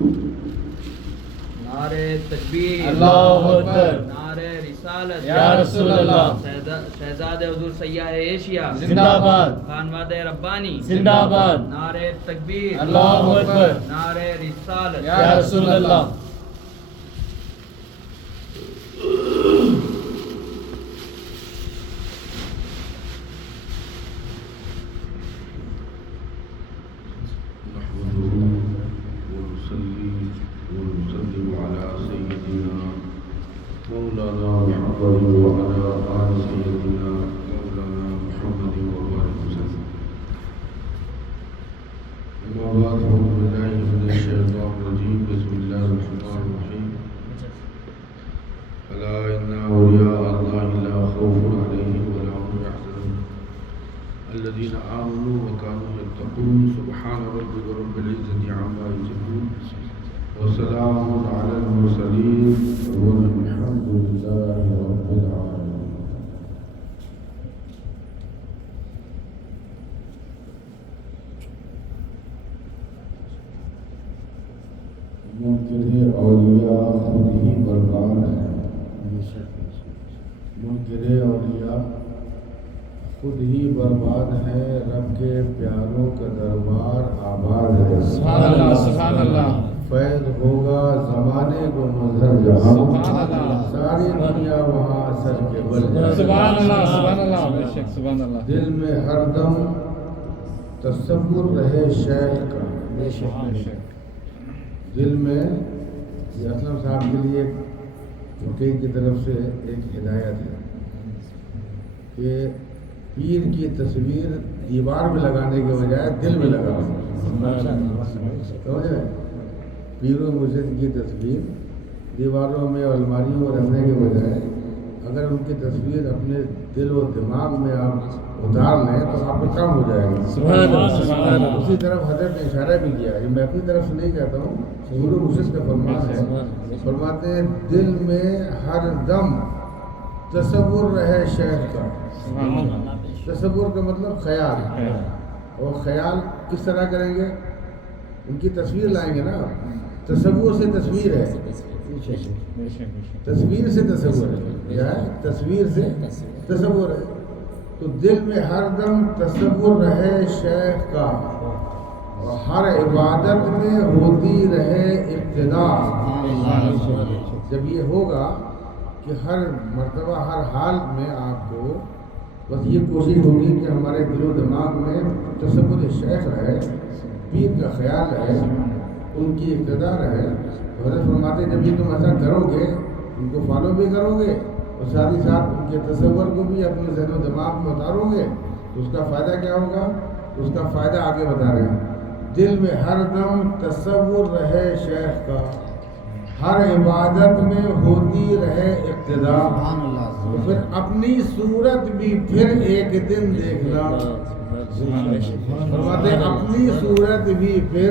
نعرہ تکبیر، اللہ اکبر، نعرہ رسالت، یا رسول اللہ، شہزاد حضور سیاح ایشیا زندہ باد، خانواد ربانی زندہ باد، نعرہ تکبیر، اللہ اکبر، نعرہ رسالت، یا رسول اللہ. مولانا محمد وعلى آل سيدنا مولانا محمد وبارك وسلم. أما بعد أعوذ بالله من الشيطان الرجيم. بسم الله الرحمن الرحيم. ألا إن أولياء الله لا خوف عليهم ولا هم يحزنون الذين آمنوا وكانوا يتقون. سبحان ربك رب العزة عما يصفون وسلام على المرسلين والحمد لله رب العالمين. منکر اولیاء خود ہی برباد ہیں. منکر اولیاء خود ہی برباد ہے. رب کے پیاروں کا دربار آباد ہے. سبحان اللہ، سبحان اللہ. فیض ہوگا زمانے کو مظہر جہاں. سبحان اللہ. ساری دنیا وہاں سر کے بل جائے. سبحان اللہ، سبحان اللہ، بے شک سبحان اللہ. دل میں ہر دم تصور رہے شیخ کا. بے شک بے شک. دل میں یہ اسلم صاحب کے لیے وکیل کی طرف سے ایک ہدایت ہے کہ پیر کی تصویر دیوار میں لگانے کے بجائے دل میں لگاؤ. سمجھ رہے؟ پیر و مرشد کی تصویر دیواروں میں اور الماریوں میں رکھنے کے بجائے اگر ان کی تصویر اپنے دل و دماغ میں آپ اتار لیں تو آپ کا کام ہو جائے گا. سبحان اللہ، سبحان اللہ. اسی طرف حضرت نے اشارہ بھی کیا ہے. میں اپنی طرف سے نہیں کہتا ہوں، پیر و مرشد کا فرمان ہے. فرماتے ہیں دل میں ہر دم تصور رہے شیخ کا. تصور کا مطلب خیال. اور خیال کس طرح کریں گے؟ ان کی تصویر لائیں گے نا. تصور سے تصویر ہے، تصویر سے تصور ہے. کیا ہے؟ تصویر سے تصور ہے. تو دل میں ہر دم تصور رہے شیخ کا اور ہر عبادت میں ہوتی رہے ابتدا. جب یہ ہوگا کہ ہر مرتبہ ہر حال میں آپ کو بس یہ کوشش ہوگی کہ ہمارے دل و دماغ میں تصور شیخ رہے، پیر کا خیال رہے، ان کی ابتدا رہے. حضرت فرماتے جب یہ تم ایسا کرو گے، ان کو فالو بھی کرو گے اور ساتھ ہی ساتھ ان کے تصور کو بھی اپنے ذہن و دماغ میں اتارو گے تو اس کا فائدہ کیا ہوگا؟ اس کا فائدہ آگے بتا رہے ہیں. دل میں ہر دم تصور رہے شیخ کا، ہر عبادت میں ہوتی رہے ابتدا. تو پھر اپنی صورت بھی پھر ایک دن دیکھنا. فرماتے اپنی صورت بھی پھر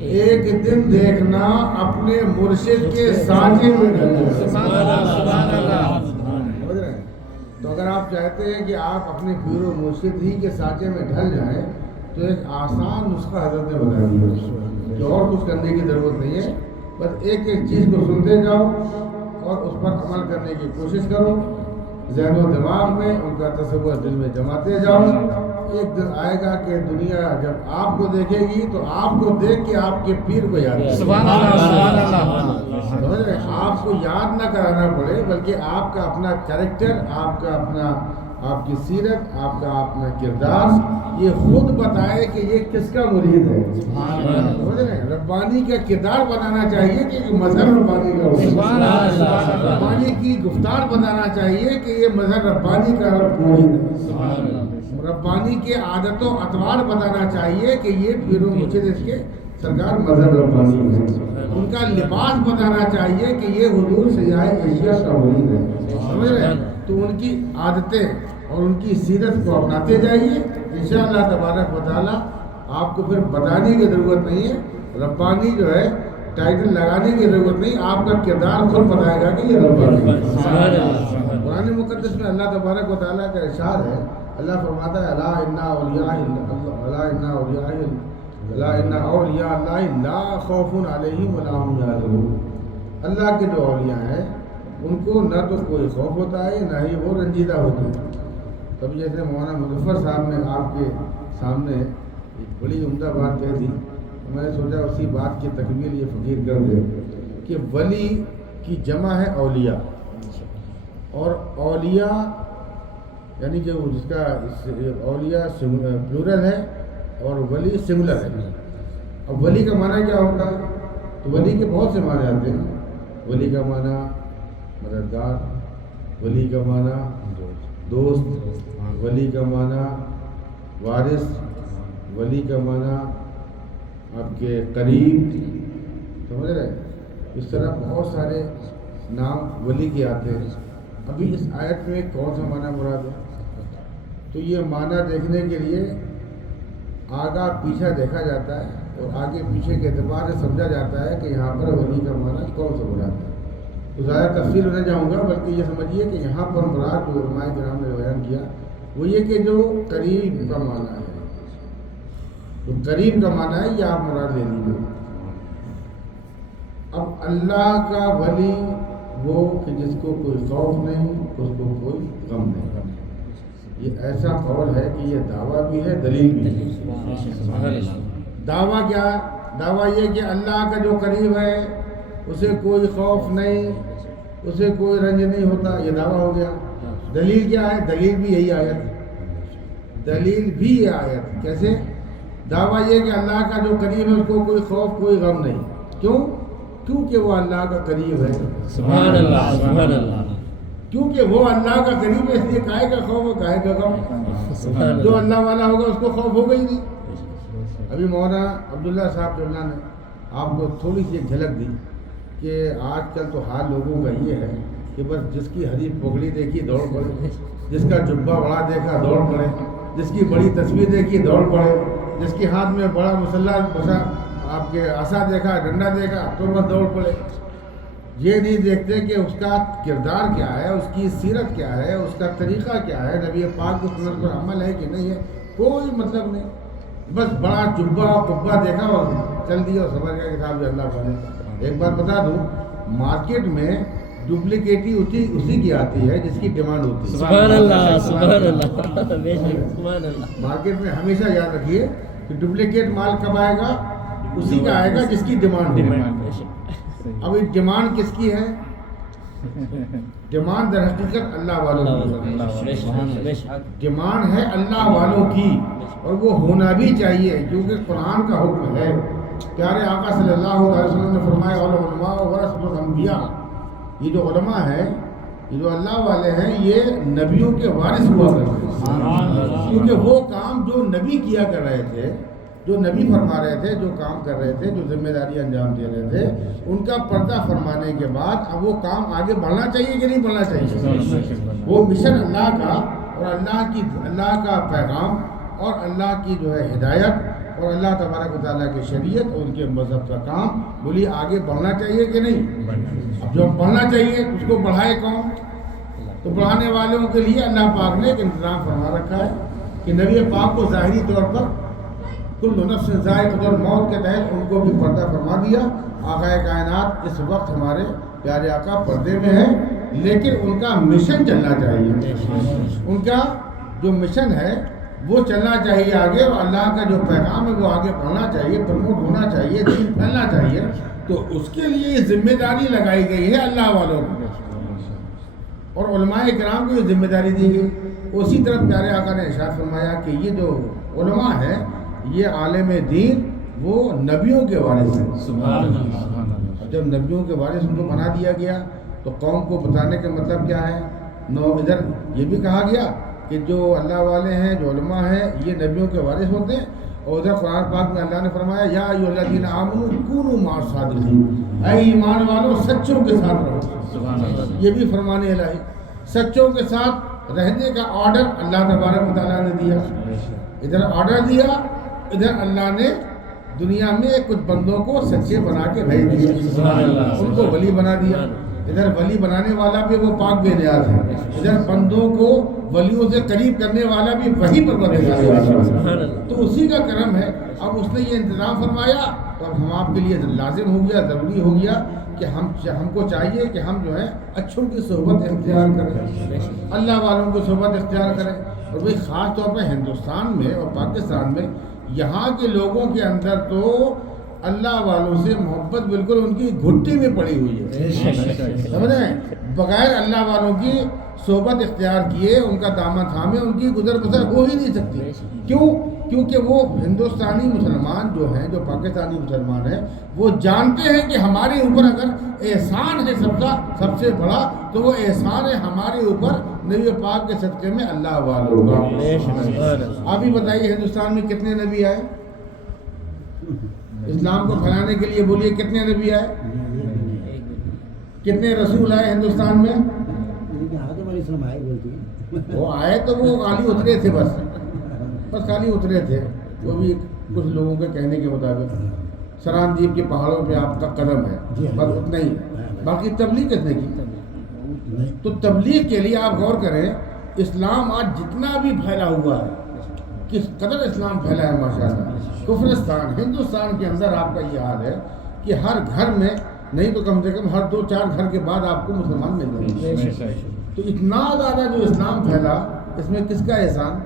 ایک دن دیکھنا اپنے مرشد کے سانچے میں ڈھلنا. سبحان اللہ. سمجھ رہے ہیں؟ تو اگر آپ چاہتے ہیں کہ آپ اپنے پیر و مرشد ہی کے سانچے میں ڈھل جائیں تو ایک آسان نسخہ حضرت نے بتا دیا کہ اور کچھ کرنے کی ضرورت نہیں ہے. بس ایک ایک چیز کو سنتے جاؤ اور اس پر عمل کرنے کی کوشش کرو. ذہن و دماغ میں ان کا تصور دل میں جماتے جاؤ. ایک دن آئے گا کہ دنیا جب آپ کو دیکھے گی تو آپ کو دیکھ کے آپ کے پیر کو یاد کرے. سبحان اللہ، سبحان اللہ. سمجھ رہے ہیں؟ آپ کو یاد نہ کرانا پڑے بلکہ آپ کا اپنا کریکٹر، آپ کا اپنا آپ کی سیرت، آپ کا اپنا کردار یہ خود بتائے کہ یہ کس کا مرید ہے. سمجھ رہے ہیں؟ ربانی کا کردار بنانا چاہیے کہ یہ مظہر ربانی کا ہو. ربانی کی گفتار بتانا چاہیے کہ یہ مظہر ربانی کا مرید ہے. ربانی کے عادت و اطوار بتانا چاہیے کہ یہ پیر و مرشد اس کے سرکار مظہر ربانی ہے. ان کا لباس بتانا چاہیے کہ یہ حضور سیاح ایشیا کا مرید ہے. سمجھ رہے ہیں؟ تو ان کی عادتیں اور ان کی سیرت کو اپناتے جائیے. انشاءاللہ تبارک و تعالیٰ آپ کو پھر بتانے کی ضرورت نہیں ہے. ربانی جو ہے ٹائٹل لگانے کی ضرورت نہیں، آپ کا کردار خود بتائے گا کہ یہ ربانی ہے. قرآن مقدس میں اللہ تبارک و تعالیٰ کا ارشاد ہے. اللہ فرماتا ہے الا ان اولیاء لا ان اولیاء اللہ لا خوف علیہم ولا هم یحزنون، اللہ کے جو اولیاء ہیں ان کو نہ تو کوئی خوف ہوتا ہے نہ ہی وہ رنجیدہ ہوتے ہیں۔ کبھی جیسے مولانا مظفر صاحب نے آپ کے سامنے ایک بڑی عمدہ بات کہہ دی، میں نے سوچا اسی بات کی تکمیل یہ فقیر کر دے کہ ولی کی جمع ہے اولیاء، اور اولیاء یعنی جو جس کا اولیاء پلورل ہے اور ولی سنگولر ہے۔ اب ولی کا معنی کیا ہوگا؟ تو ولی کے بہت سے معنی آتے ہیں۔ ولی کا معنی مددگار، ولی کا معنی دوست، ولی کا معنی وارث، ولی کا معنی آپ کے قریب، سمجھ رہے؟ اس طرح بہت سارے نام ولی کے آتے ہیں۔ ابھی اس آیت میں کون سا معنی مراد ہے؟ تو یہ معنی دیکھنے کے لیے آگا پیچھے دیکھا جاتا ہے اور آگے پیچھے کے اعتبار سے سمجھا جاتا ہے کہ یہاں پر ولی کا معنی کون سا مراد ہے۔ تو زیادہ تفصیل نہ جاؤں گا، بلکہ یہ سمجھیے کہ یہاں پر مراد جو علماء کرام نے بیان کیا وہ یہ کہ جو قریب کا معنی ہے، جو قریب کا معنی ہے یہ آپ مراد لے لیجیے۔ اب اللہ کا ولی وہ کہ جس کو کوئی خوف نہیں، اس کو کوئی غم نہیں۔ یہ ایسا قول ہے کہ یہ دعویٰ بھی ہے، دلیل بھی ہے۔ دعویٰ کیا؟ دعویٰ یہ کہ اللہ کا جو قریب ہے اسے کوئی خوف نہیں، اسے کوئی رنج نہیں ہوتا، یہ دعویٰ ہو گیا۔ دلیل کیا ہے؟ دلیل بھی یہی آیت، دلیل بھی یہ آیت۔ کیسے؟ دعویٰ یہ کہ اللہ کا جو قریب ہے اس کو کوئی خوف کوئی غم نہیں۔ کیوں؟ کیونکہ وہ اللہ کا قریب ہے۔ سبحان اللہ، سبحان اللہ، کیونکہ وہ اللہ کا قریب ہے، اس لیے کاہے کا خوف اور کاہے کا غم؟ جو اللہ والا ہوگا اس کو خوف ہوگا ہی نہیں۔ ابھی مولانا عبداللہ صاحب نے آپ کو تھوڑی سی ایک جھلک دی کہ آج کل تو حال لوگوں کا یہ ہے کہ بس جس کی ہری پگڑی دیکھی دوڑ پڑے، جس کا جبہ بڑا دیکھا دوڑ پڑے، جس کی بڑی تصویر دیکھی دوڑ پڑے، جس کے ہاتھ میں بڑا مسلح آپ کے عصا دیکھا، ڈنڈا دیکھا تو بس دوڑ پڑے۔ یہ نہیں دیکھتے کہ اس کا کردار کیا ہے، اس کی سیرت کیا ہے، اس کا طریقہ کیا ہے، نبی پاک کی سنت پر عمل ہے کہ نہیں ہے، کوئی مطلب نہیں۔ بس بڑا جبہ قبہ دیکھا اور چل دیا اور سمجھ گیا کہ صاحب یہ اللہ والے۔ ایک بات بتا دوں، مارکیٹ میں ڈپلیکیٹی اسی کی آتی ہے جس کی ڈیمانڈ ہوتی ہے۔ سبحان اللہ، سبحان اللہ، بے شک، سبحان اللہ۔ مارکیٹ میں ہمیشہ یاد رکھیے کہ ڈپلیکیٹ مال کب آئے گا؟ اسی کا آئے گا جس کی ڈیمانڈ ہوگی۔ اب یہ ڈیمانڈ کس کی ہے؟ ڈیمانڈ در حقیقت اللہ والوں کی، ڈیمانڈ ہے اللہ والوں کی، اور وہ ہونا بھی چاہیے کیونکہ قرآن کا حکم ہے۔ پیارے آقا صلی اللہ علیہ وسلم نے فرمایا علماء ورثۃ الانبیاء، یہ جو علماء ہیں، یہ جو اللہ والے ہیں، یہ نبیوں کے وارث ہوا کرتے ہیں، کیونکہ وہ کام جو نبی کیا کر رہے تھے، جو نبی فرما رہے تھے، جو کام کر رہے تھے، جو ذمہ داری انجام دے رہے تھے، ان کا پردہ فرمانے کے بعد اب وہ کام آگے بڑھنا چاہیے کہ نہیں بڑھنا چاہیے؟ وہ مشن اللہ کا اور اللہ کا پیغام اور اللہ کی جو ہے ہدایت اور اللہ تبارک و تعالیٰ کی شریعت اور ان کے مذہب کا کام، بولیے آگے بڑھنا چاہیے کہ نہیں؟ اب جو بڑھنا چاہیے اس کو بڑھائے کون؟ تو بڑھانے والوں کے لیے اللہ پاک نے ایک انتظام فرما رکھا ہے کہ نبی پاک کو ظاہری طور پر کل نفس ذائقۃ الموت کے تحت ان کو بھی پردہ فرما دیا۔ آقا کائنات اس وقت ہمارے پیارے آقا پردے میں ہیں، لیکن ان کا مشن چلنا چاہیے، ان کا جو مشن ہے وہ چلنا چاہیے آگے، اور اللہ کا جو پیغام ہے وہ آگے بڑھنا چاہیے، پروموٹ ہونا چاہیے، دین پھیلنا چاہیے۔ تو اس کے لیے ذمہ داری لگائی گئی ہے اللہ والوں کو، اور علماء کرام کو یہ ذمہ داری دی گئی۔ اسی طرح پیارے آقا نے ارشاد فرمایا کہ یہ جو علماء ہیں، یہ عالم دین وہ نبیوں کے وارث ہیں۔ سبحان اللہ۔ جب نبیوں کے وارث ان کو بنا دیا گیا تو قوم کو بتانے کا مطلب کیا ہے؟ ادھر یہ بھی کہا گیا کہ جو اللہ والے ہیں، جو علماء ہیں، یہ نبیوں کے وارث ہوتے ہیں، اور ادھر قرآن پاک میں اللہ نے فرمایا یا ایھا الذین آمنوا کونوا مع الصادقین، اے ایمان والو سچوں کے ساتھ رہو۔ سبحان اللہ۔ یہ بھی فرمان الہی، سچوں کے ساتھ رہنے کا آرڈر اللہ تبارک و تعالیٰ نے دیا۔ ادھر آرڈر دیا، ادھر اللہ نے دنیا میں کچھ بندوں کو سچے بنا کے بھیج دیا، ان کو ولی بنا دیا۔ ادھر ولی بنانے والا بھی وہ پاک بے نیاز ہے، ادھر بندوں کو ولیوں سے قریب کرنے والا بھی وہی پروردگار ہے۔ تو اسی کا کرم ہے۔ اب اس نے یہ انتظام فرمایا تو اب ہم آپ کے لیے لازم ہو گیا، ضروری ہو گیا کہ ہم کو چاہیے کہ ہم جو ہے اچھوں کی صحبت اختیار کریں، اللہ والوں کی صحبت اختیار کریں. اور بھائی خاص طور پہ ہندوستان میں اور پاکستان میں یہاں کے لوگوں کے اندر تو اللہ والوں سے محبت بالکل ان کی گھٹی میں پڑی ہوئی ہے، سمجھ رہے ہیں؟ بغیر اللہ والوں کی صحبت اختیار کیے، ان کا دامن تھامے، ان کی گزر بسر ہو ہی نہیں سکتی. کیوں؟ کیونکہ وہ ہندوستانی مسلمان جو ہیں، جو پاکستانی مسلمان ہیں، وہ جانتے ہیں کہ ہمارے اوپر اگر احسان ہے سب سے بڑا تو وہ احسان ہے ہمارے اوپر نبی پاک کے صدقے میں اللہ والوں کا. آپ ہی بتائیے ہندوستان میں کتنے نبی آئے اسلام کو پھیلانے کے لیے؟ بولیے کتنے نبی آئے، کتنے رسول آئے ہندوستان میں؟ وہ آئے تو وہ خالی اترے تھے، بس خالی اترے تھے. وہ بھی کچھ لوگوں کے کہنے کے مطابق سراندیپ کے پہاڑوں پہ آپ کا قدم ہے، بس اتنا ہی. باقی تبلیغ کس نے کی؟ تو تبلیغ کے لیے آپ غور کریں، اسلام آج جتنا بھی پھیلا ہوا ہے، کس قدر اسلام پھیلا ہے ماشاءاللہ. کفرستان ہندوستان کے اندر آپ کا یہ حال ہے کہ ہر گھر میں نہیں تو کم سے کم ہر 2-4 گھر کے بعد آپ کو مسلمان مل جائیں گے. تو اتنا زیادہ جو اسلام پھیلا، اس میں کس کا احسان؟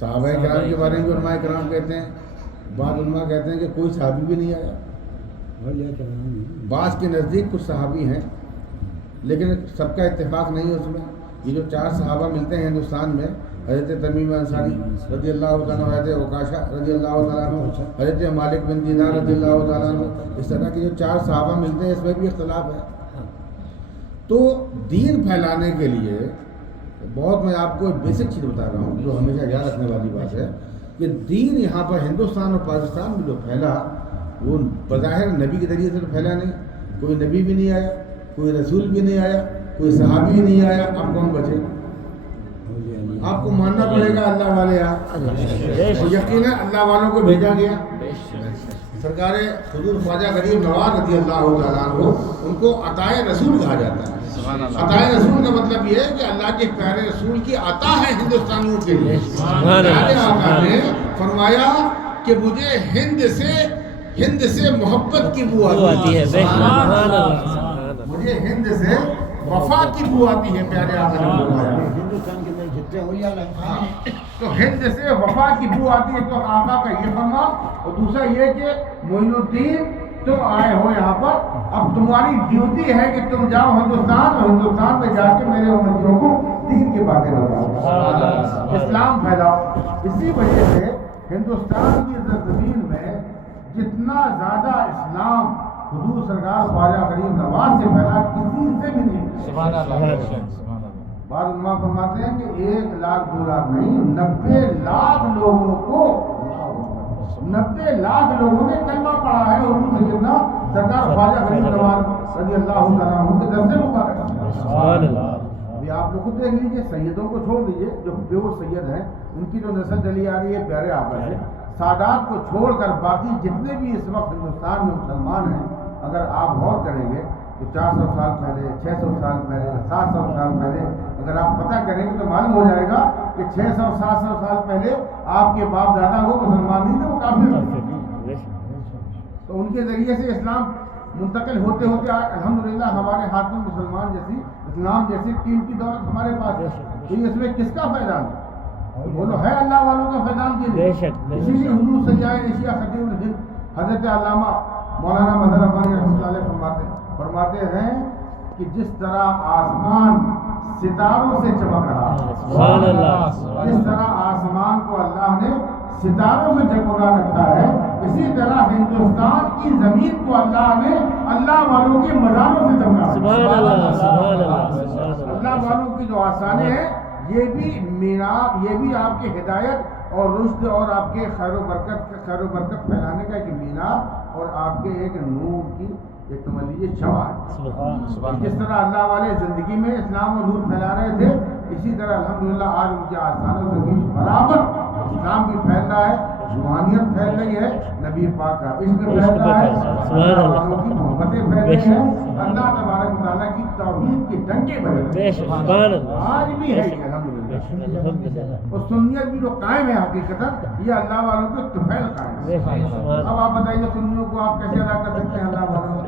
صحابہ کرام کے بارے میں علماء کرام کہتے ہیں، بعض علماء کہتے ہیں کہ کوئی صحابی بھی نہیں آیا. بعض کے نزدیک کچھ صحابی ہیں لیکن سب کا اتفاق نہیں ہے اس میں. یہ جو 4 صحابہ ملتے ہیں ہندوستان میں، حضرت تمیم انصاری رضی اللہ تعالیٰ عنہ، حضرت عکاشہ رضی اللہ تعالیٰ عنہ، حضرت مالک بن دینار رضی اللہ تعالیٰ عنہ، اس طرح کے جو 4 صحابہ ملتے ہیں، اس میں بھی اختلاف ہے. تو دین پھیلانے کے لیے بہت، میں آپ کو ایک بیسک چیز بتا رہا ہوں جو ہمیشہ یاد رکھنے والی بات ہے کہ دین یہاں پر ہندوستان اور پاکستان میں جو پھیلا وہ بظاہر نبی کے ذریعے سے تو پھیلا نہیں. کوئی نبی بھی نہیں آیا، کوئی رسول بھی نہیں آیا، کوئی صحابی بھی نہیں آیا. اب کون بچے؟ آپ کو ماننا پڑے گا اللہ والے اور یقیناً اللہ والوں کو بھیجا گیا. سرکار حضور خواجہ غریب نواز رضی اللہ تعالیٰ عنہ، ان کو عطائے رسول کہا جاتا ہے. عطائے رسول کا مطلب یہ ہے کہ اللہ کے پیارے رسول کی عطا ہے ہندوستانیوں کے لیے. پیارے آقا نے فرمایا کہ مجھے ہند سے محبت کی بو آتی ہے، مجھے ہند سے وفا کی بو آتی ہے. پیارے آقا نے فرمایا تو ہند سے وفا کی بو آتی ہے. تو آقا کا یہ فرمان، اور دوسرا یہ کہ معین الدین تم آئے ہو یہاں پر، اب تمہاری ڈیوٹی ہے کہ تم جاؤ ہندوستان، اور ہندوستان میں جا کے میرے امتیوں کو دین کی باتیں بتاؤ، اسلام پھیلاؤ. اسی وجہ سے ہندوستان کی زمین میں جتنا زیادہ اسلام حضور سرکار خواجہ غریب نواز سے پھیلا، کسی سے بھی نہیں. سبحان اللہ. بعض علماء فرماتے ہیں کہ 1 لاکھ 2 لاکھ نہیں، 90 لاکھ لوگوں کو، 90 لاکھ لوگوں نے کلمہ پڑھا ہے حضور سیدنا سرکار خواجہ غریب نواز رضی اللہ تعالیٰ عنہ کے درس مبارک. سبحان اللہ. ابھی آپ لوگ خود دیکھ لیجیے، سیدوں کو چھوڑ دیجیے، جو پیور سید ہیں ان کی جو نسل چلی آ رہی ہے پیارے آقا سے، سادات کو چھوڑ کر باقی جتنے بھی اس وقت ہندوستان میں مسلمان ہیں، اگر آپ غور کریں گے تو 400 سال پہلے، 600 سال پہلے، 700 سال پہلے اگر آپ پتہ کریں گے تو معلوم ہو جائے گا کہ 600-700 سال پہلے آپ کے باپ دادا وہ مسلمان نہیں تھے، وہ کافر تھے. تو ان کے ذریعے سے اسلام منتقل ہوتے ہوتے آج الحمدللہ ہمارے ہاتھ میں مسلمان جیسی، اسلام جیسی قیمتی دولت ہمارے پاس ہے. تو اس میں کس کا فیضان ہے؟ بولو ہے اللہ والوں کا فیضان کے لیے. اسی لیے حضور سیاح ایشیا خطیب الہند حضرت علامہ مولانا مظہر ربانی رحمۃ اللہ علیہ فرماتے ہیں کہ جس طرح آسمان ستاروں سے چمک رہا ہے، جس طرح آسمان کو اللہ نے ستاروں سے جگمگا رکھا ہے، اسی طرح ہندوستان کی زمین کو اللہ نے اللہ والوں کے مزاروں سے چمکا رکھا ہے. اللہ والوں کی جو آسانیں ہیں، یہ بھی مینار، یہ بھی آپ کے ہدایت اور رشد اور آپ کے خیر و برکت پھیلانے کا ایک مینار اور آپ کے ایک نور کی ایک سمجھ شمع ہے. جس طرح اللہ والے زندگی میں اسلام و نور پھیلا رہے تھے، اسی طرح الحمدللہ آج ان کے آستانوں سے بھی برابر اسلام بھی پھیل رہا ہے، روحانیت پھیل رہی ہے، نبی پاک کا عشق پھیل رہا ہے، اللہ والوں کی محبتیں پھیل رہی ہیں، اللہ تبارک و تعالیٰ کی توحید کے ڈنکے بج رہے ہیں. آج بھی ہے الحمدللہ. اور سنیت بھی جو قائم ہے حقیقت یہ اللہ والوں کے طفیل قائم ہے. اب آپ بتائیے سنیوں کو آپ کیسے ادا کر سکتے ہیں اللہ والوں کو؟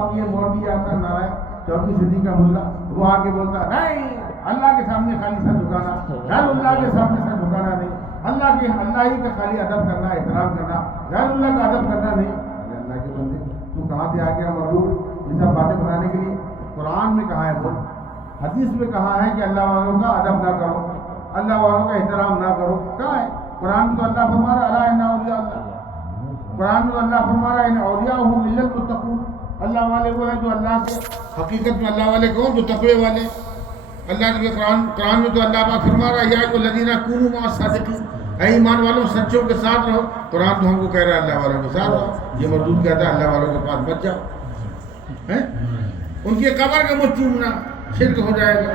اب یہ مولوی آپ کا نعرہ 24 صدی کا ملا وہ آگے بولتا نہیں اللہ کے سامنے خالی سر جھکانا، غیر اللہ کے سامنے سر جھکانا نہیں، اللہ ہی کا خالی ادب کرنا، احترام کرنا، غیر اللہ کا ادب کرنا نہیں. اللہ کے بندے تو کہاں سے آ گیا مردود یہ سب باتیں بنانے کے لیے؟ قرآن میں کہا ہے بول، حدیث میں کہا ہے کہ اللہ والوں کا ادب نہ کرو، اللہ والوں کا احترام نہ کرو. کہاں ہے قرآن میں؟ تو اللہ فرما رہا الا ان اولیاء اللہ، قرآن میں تو اللہ فرما رہا ہے ان اولیاءہ الا المتقون، اللہ والے وہ ہیں جو اللہ کے حقیقت میں اللہ والے کون؟ جو تقوی والے. اللہ کے قرآن میں تو اللہ پاک فرما رہا ہے یا ایھا الذین کونوا مع الصادقین، اے ایمان والوں سچوں کے ساتھ رہو. قرآن تو ہم کو کہہ رہا ہے اللہ والوں کے ساتھ رہو. یہ مردود کہتا ہے اللہ والوں کے پاس مت جاؤ. ان کی قبر کو مت چومنا شرک ہو جائے گا،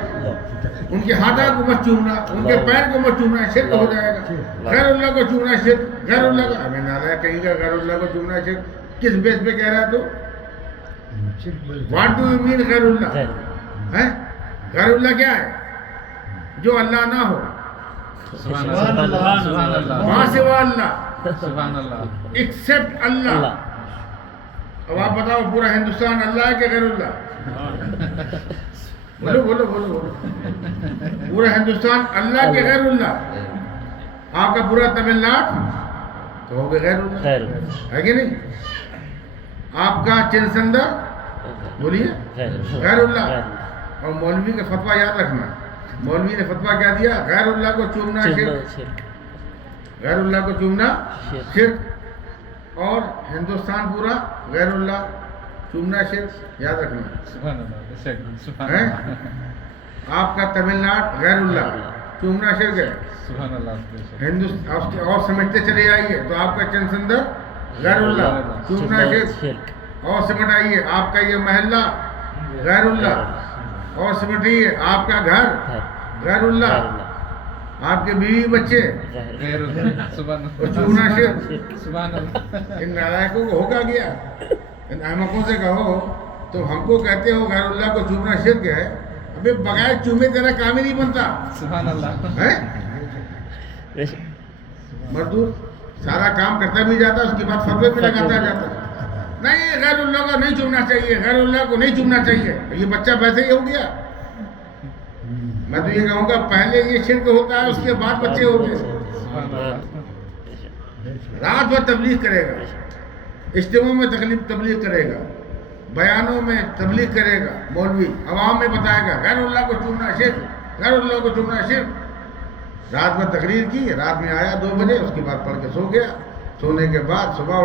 ان کے ہاتھوں کو مت چومنا، ان کے پیر کو مت چومنا شرک ہو جائے گا. غیر اللہ کو چومنا شرک، غیر اللہ کا ہمیں ناراض کہیں گا غیر اللہ کو چومنا شرک کس بیس پہ کہہ رہا ہے؟ تو واٹ ڈو یو مین غیر اللہ؟ غیر اللہ کیا ہے؟ جو اللہ نہ ہو، ماں سوا اللہ، ایکسپٹ اللہ. اب آپ بتاؤ پورا ہندوستان اللہ ہے کہ غیر اللہ؟ بولو بولو بولو بولو. پورا ہندوستان اللہ کے غیر اللہ؟ آپ کا پورا تمل ناڈو کہو گے غیر اللہ ہے کہ نہیں؟ آپ کا چنسندر بولیے غیر اللہ. اور مولوی کا فتویٰ یاد رکھنا، مولوی نے فتویٰ کیا دیا؟ غیر اللہ کو چومنا شرک، غیر اللہ کو چومنا شرک. اور ہندوستان پورا غیر اللہ چومنا شرک. یاد رکھنا. آپ کا تمل ناڈو غیر اللہ چومنا شرک ہے. اور سمجھتے چلے آئیے تو آپ کا چنسندر غیر اللہ چومنا شرک. اور سمجھ آئیے آپ کا یہ محلہ غیر اللہ. اور سمجھیے آپ کا گھر غیر اللہ، آپ کے بیوی بچے چومنا شرک. ان نالائقوں کو ہوگا گیا، ان احمقوں سے کہو تو ہم کو کہتے ہو غیر اللہ کو چومنا شرک ہے. ابھی بغیر چومے تیرا کام ہی نہیں بنتا. مردود سارا کام کرتا بھی جاتا اس کے بعد فتوے بھی لگاتا جاتا. نہیں غیر اللہ کو نہیں چومنا چاہیے، غیر اللہ کو نہیں چومنا چاہیے. یہ بچہ ویسے ہی ہو گیا. میں تو یہ کہوں گا پہلے یہ شرک ہوتا ہے اس کے بعد بچے ہو گئے. رات بھر تبلیغ کرے گا، اجتماع میں تبلیغ کرے گا، بیانوں میں تبلیغ کرے گا، مولوی عوام میں بتائے گا غیر اللہ کو چومنا شرک، غیر اللہ کو چومنا شرک. رات بھر تقریر کی، رات میں آیا 2 بجے، اس کے بعد پڑھ کے سو گیا. سونے کے بعد صبح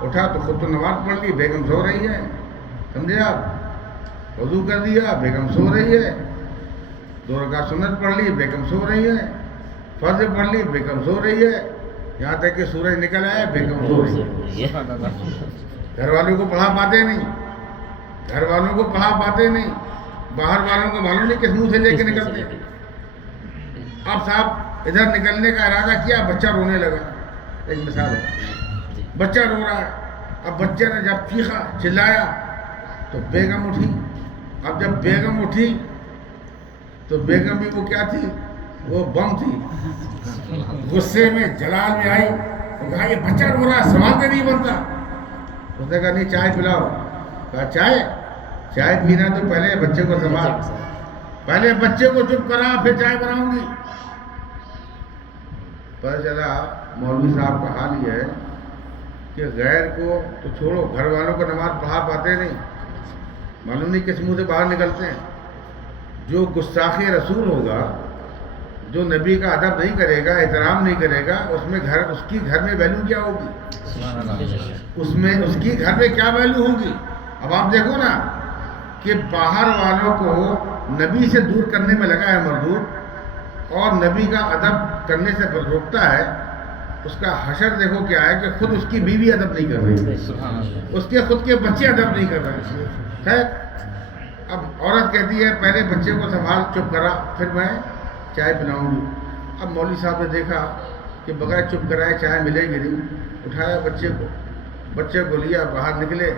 اٹھا تو خود تو نماز پڑھ لی، بیگم سو رہی ہے. سمجھے آپ؟ وضو کر دیا، بیگم سو رہی ہے. 2 رکعت سنت پڑھ لی، بیگم سو رہی ہے. فرض پڑھ لی، بیگم سو رہی ہے. یہاں تک کہ سورج نکل آیا، بیگم سو رہی ہے. گھر والوں کو پڑھا پاتے نہیں، گھر والوں کو پڑھا پاتے نہیں. باہر والوں کو معلوم نہیں کس منہ سے لے کے نکلتے. اب صاحب ادھر نکلنے کا ارادہ کیا، بچہ رونے لگا. ایک مثال ہے، بچہ رو رہا ہے. اب بچے نے جب چیخا چلایا تو بیگم اٹھی. اب جب بیگم اٹھی تو بیگم بھی وہ کیا تھی؟ وہ بم تھی. غصے میں جلال میں آئی، کہا یہ بچہ رو رہا ہے، سوال تو نہیں بنتا. اس نے کہا نہیں چائے پلاؤ. کہا چائے پینا تو پہلے بچے کو سنبھال، پہلے بچے کو چپ کرا پھر چائے بناؤں گی. پتہ چلا مولوی صاحب کا حال یہ ہے کہ غیر کو تو چھوڑو، گھر والوں کو نماز پڑھا پاتے نہیں، معلوم نہیں کس منہ سے باہر نکلتے ہیں. جو گستاخی رسول ہوگا، جو نبی کا ادب نہیں کرے گا، احترام نہیں کرے گا، اس کی گھر میں ویلیو کیا ہوگی؟ اس کی گھر میں کیا ویلیو ہوگی؟ اب آپ دیکھو نا کہ باہر والوں کو نبی سے دور کرنے میں لگا ہے مردود، اور نبی کا ادب کرنے سے روکتا ہے. اس کا حشر دیکھو کیا ہے کہ خود اس کی بیوی ادب نہیں کر رہی، اس کے خود کے بچے ادب نہیں کر رہے. خیر اب عورت کہتی ہے پہلے بچے کو سنبھال، چپ کرا، پھر میں چائے پلاؤں گی. اب مولوی صاحب نے دیکھا کہ بغیر چپ کرائے چائے ملے گی نہیں. اٹھایا بچے کو لیا، باہر نکلے.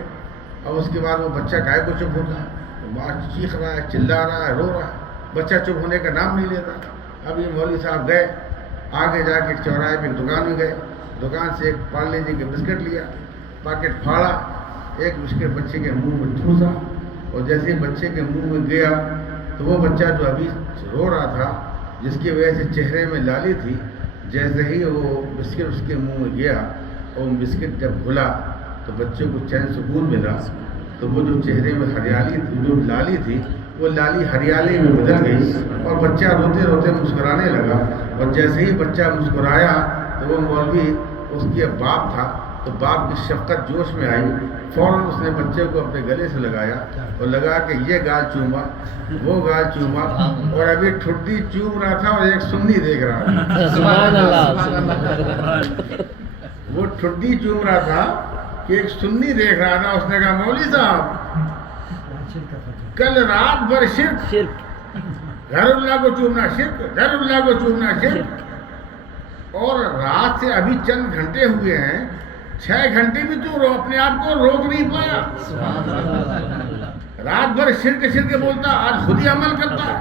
اب اس کے بعد وہ بچہ کائے کو چپ ہوتا ہے، چیخ رہا ہے، چلا رہا ہے، رو رہا ہے. بچہ چپ ہونے کا نام نہیں لیتا. اب یہ مولوی صاحب گئے, آگے جا کے چوراہے پہ ایک دکان میں گئے, دکان سے ایک پارلے جی کے بسکٹ لیا, پاکٹ پھاڑا, ایک بسکٹ بچے کے منہ میں ٹھوسا, اور جیسے بچے کے منہ میں گیا تو وہ بچہ جو ابھی رو رہا تھا, جس کی وجہ سے چہرے میں لالی تھی, جیسے ہی وہ بسکٹ اس کے منہ میں گیا اور بسکٹ جب گھلا تو بچے کو چین سکون ملا, تو وہ جو چہرے میں ہریالی تھی, جو لالی تھی, وہ لالی ہریالی میں بدل گئی اور بچہ روتے روتے مسکرانے لگا. اور جیسے ہی بچہ مسکرایا تو وہ مولوی اس کے باپ تھا, تو باپ کی شفقت جوش میں آئی, فوراً اس نے بچے کو اپنے گلے سے لگایا اور لگا کہ یہ گال چوما, وہ گال چوما, اور ابھی ٹھڈی چوم رہا تھا اور ایک سنی دیکھ رہا تھا. سبحان اللہ. وہ ٹھڈی چوم رہا تھا کہ ایک سنی دیکھ رہا تھا. اس نے کہا مولوی صاحب کل رات بھر شرک, گھر اللہ کو چومنا شرک, گھر اللہ کو چومنا شرک, اور رات سے ابھی چند گھنٹے ہوئے ہیں, 6 گھنٹے بھی تو اپنے آپ کو روک نہیں پایا. رات بھر شرک شرک بولتا, آج خود ہی عمل کرتا ہے.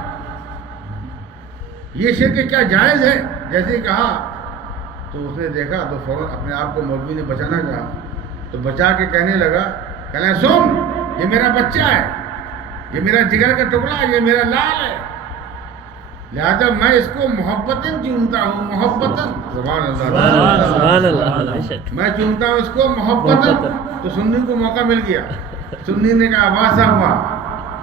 یہ شرک کیا جائز ہے؟ جیسے ہی کہا تو اس نے دیکھا تو فوراً اپنے آپ کو مولوی نے بچانا کہا, تو بچا کے کہنے لگا, کہنا سن, یہ میرا بچہ ہے, یہ میرا جگر کا ٹکڑا ہے, یہ میرا لال ہے, لہذا میں اس کو محبتاً چومتا ہوں, محبتاً. سبحان اللہ, سبحان اللہ. میں چومتا ہوں اس کو محبتاً. تو سنی کو موقع مل گیا. سنی نے کہا واہ صاحب واہ,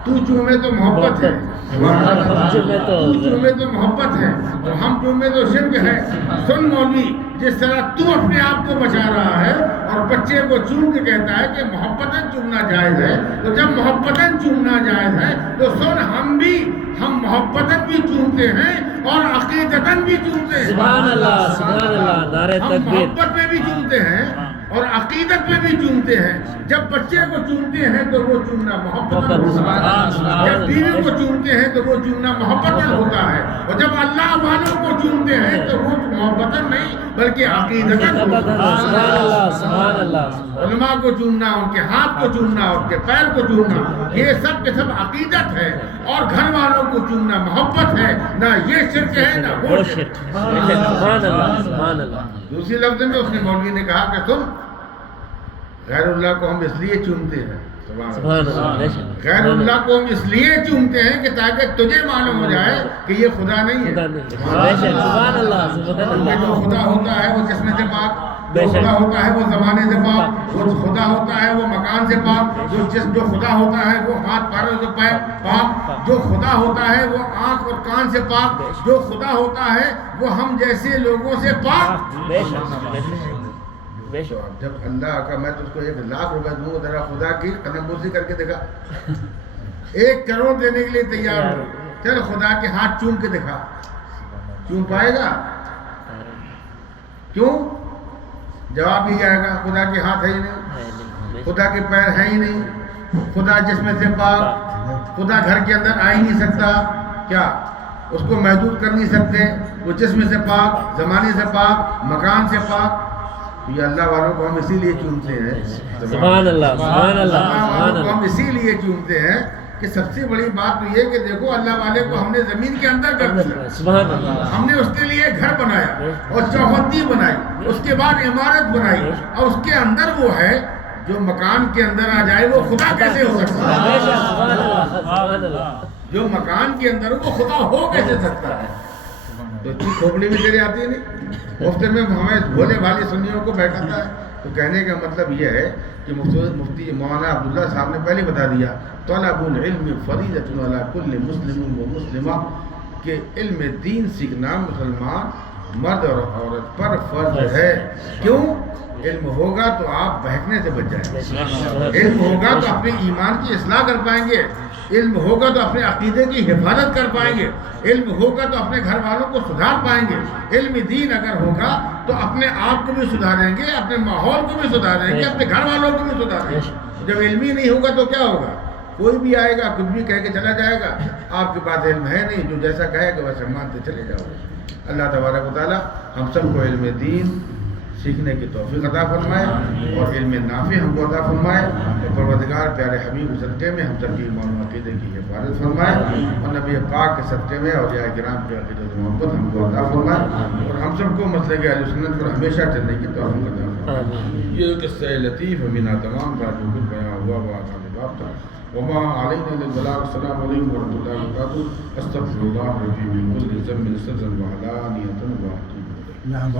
تو چومے تو محبت ہے, تو چومے تو محبت ہے, تو ہم چومے تو شرک ہے. سن مولوی, جس طرح تو اپنے آپ کو بچا رہا ہے اور بچے کو چوم کے کہتا ہے کہ محبتاً چومنا جائز ہے, تو جب محبتاً چومنا جائز ہے تو سن ہم محبتاً بھی چومتے ہیں اور عقیدتاً بھی چومتے ہیں. سبحان اللہ, سبحان اللہ. نعرہ ہم تکبیر. محبت میں بھی چومتے ہیں اور عقیدت میں بھی چومتے ہیں. جب بچے کو چومتے ہیں تو وہ چومنا محبت ہوتا ہے, جب بیوی کو چومتے ہیں تو وہ چومنا محبت ہوتا ہے, اور جب اللہ والوں کو چومتے ہیں تو وہ محبت نہیں بلکہ عقیدت. سبحان اللہ, سبحان اللہ. علماء کو چومنا, ان کے ہاتھ کو چومنا, ان کے پیر کو چومنا, یہ سب کے سب عقیدت ہے. اور گھر والوں کو چومنا محبت ہے, نہ یہ شرک ہے نہ وہ شرک. سبحان اللہ, سبحان اللہ. دوسری لفظ میں اس نے مولوی نے کہا کہ تم غیر اللہ کو ہم اس لیے چومتے ہیں, سبحان اللہ. غیر اللہ کو ہم اس لیے چومتے ہیں کہ تاکہ تجھے معلوم ہو جائے کہ یہ خدا نہیں ہے. سبحان اللہ, سبحان اللہ. جو خدا ہوتا ہے وہ جسم سے پاک, جو خدا ہوتا ہے وہ زمانے سے پاک, جو خدا ہوتا ہے وہ مکان سے پاک, جو خدا ہوتا ہے وہ ہاتھ پیروں سے پاک, جو خدا ہوتا ہے وہ آنکھ اور کان سے پاک, جو خدا ہوتا ہے وہ ہم جیسے لوگوں سے پاک. جب اللہ کا, میں تو اس کو 1,00,000 روپے دوں گا, ذرا خدا کی قدم کر کے دکھا, 1 کروڑ دینے کے لیے تیار ہو, چل خدا کے ہاتھ چوم کے دکھا. چوم پائے گا؟ کیوں؟ جواب ہی آئے گا, خدا کے ہاتھ ہے ہی نہیں, خدا کے پیر ہے ہی نہیں, خدا جسم سے پاک, خدا گھر کے اندر آ ہی نہیں سکتا. کیا اس کو محدود کر نہیں سکتے؟ وہ جسم سے پاک, زمانے سے پاک, مکان سے پاک. یہ اللہ والوں کو ہم اسی لیے چومتے ہیں. سبحان اللہ, سبحان اللہ. ہم اسی لیے چومتے ہیں کہ سب سے بڑی بات تو یہ کہ دیکھو اللہ والے کو ہم نے زمین کے اندر کر دیا, سبحان اللہ. ہم نے اس کے لیے گھر بنایا اور چوہدی بنائی, اس کے بعد عمارت بنائی, اور اس کے اندر وہ ہے جو مکان کے اندر آ جائے وہ خدا کیسے ہو سکتا ہے؟ سبحان اللہ, سبحان اللہ. جو مکان کے اندر وہ خدا ہو کیسے سکتا ہے؟ تو کھوپڑی میں تیرے آتی ہے نہیں. مفتی میں ہمیں بھولے بھالی سنیوں کو بیٹھاتا ہے. تو کہنے کا مطلب یہ ہے کہ مفتی مولانا عبداللہ صاحب نے پہلے بتا دیا, طلب العلم فریضۃ علی کل مسلم و مسلمہ, کہ علم دین سیکھنا مسلمان مرد اور عورت پر فرض ہے. کیوں؟ علم ہوگا تو آپ بہکنے سے بچ جائیں گے, علم ہوگا تو اپنے ایمان کی اصلاح کر پائیں گے, علم ہوگا تو اپنے عقیدے کی حفاظت کر پائیں گے, علم ہوگا تو اپنے گھر والوں کو سدھار پائیں گے. علم دین اگر ہوگا تو اپنے آپ کو بھی سدھاریں گے, اپنے ماحول کو بھی سدھاریں گے, اپنے گھر والوں کو بھی سدھاریں گے. جب علم ہی نہیں ہوگا تو کیا ہوگا؟ کوئی بھی آئے گا کچھ بھی کہہ کے چلا جائے گا, آپ کے پاس علم ہے نہیں, جو جیسا کہے گا ویسے مانتے چلے جاؤ گے. اللہ تبارک و تعالیٰ ہم سب کو علم دین سیکھنے کی توفیق عطا فرمائے اور علم نافع ہم کو عطا فرمائے. پروردگار پیارے حبیب کے صدقے میں ہم سب کی ایمان و عقیدے کی حفاظت فرمائے اور نبی پاک کے صدقے میں اولیاء کرام کی عقیدت و محبت ہم کو عطا فرمائے اور ہم سب کو مسلک اہل سنت پر ہمیشہ چلنے کی توفیق عطا فرمائے۔ یہ قصہ لطیف ہمیں تمام تھا جو کچھ بیان ہوا وہ آخر باب تھا۔ وما علینا الا البلاغ۔ السلام علیکم ورحمۃ اللہ وبرکاتہ۔ استغفر اللہ ربی من کل ذنب سرا وعلانیۃ واتوب الیہ۔